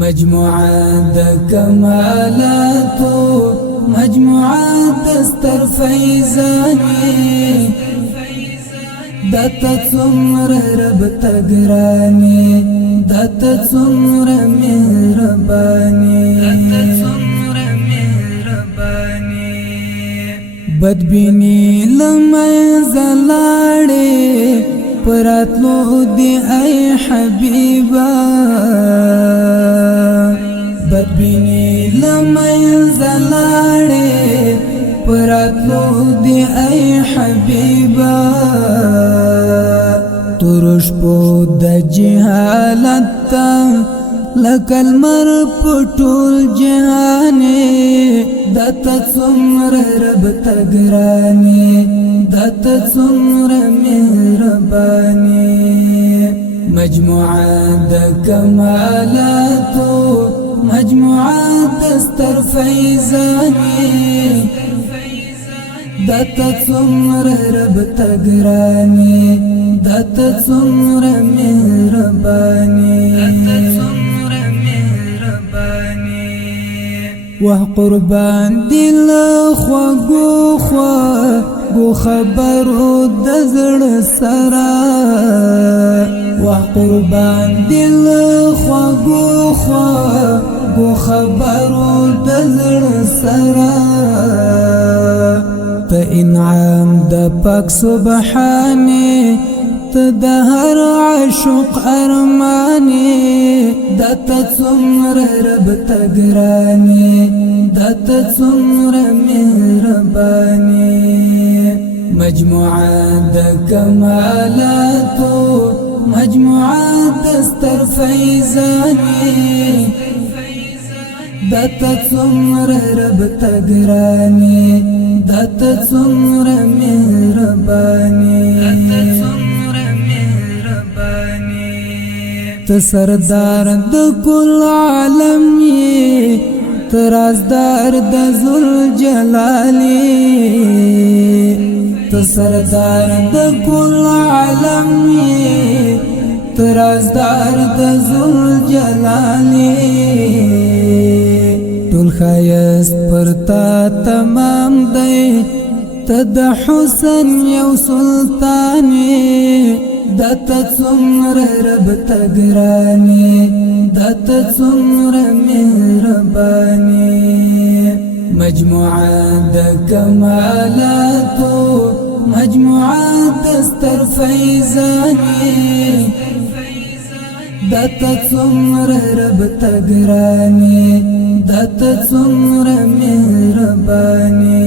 مجموعة د کمالاتو مجموعة دستر فیضانی داتا څومره رب تگرانی داتا څومره مهربانی بدبینی لمنځ لاړې پراتلو دی ای حبیبا بدبینی لمنځ لاړې پراتلو دی ای حبیبا ترش پو د جهالت لکل مر پټول جهانې داتا څومره رب تگرانی داتا څومره مهربانی مجموعه د کمالاتو مجموعه دستر فیضانی داتا څومره رب تگرانی داتا څومره مهربانی وه قربان دل خوږو خوږو خبرو د زړه سره وه قربان دل خوږو خوږو خبرو د زړه سره ته انعام د پاک سبحانه ته د هر عاشق ارمانی داتا څومره رب تگرانی داتا څومره مهربانی مجموعه د کمالاتو مجموعه دستر فیضانی داتا څومره رب تگرانی داتا څومره مهربانی ته سردار د کل عالم یې ته رازدار د ذوالجلال ته سردار د کل عالم یې ته رازدار د ذوالجلال ټول ښایست پر تا تمام دی ته د حسن یو سلطان داتا څومره رب تگرانی داتا څومره مهربانی مجموعه د کمالاتو مجموعه دستر فیضانی داتا څومره رب تگرانی داتا څومره مهربانی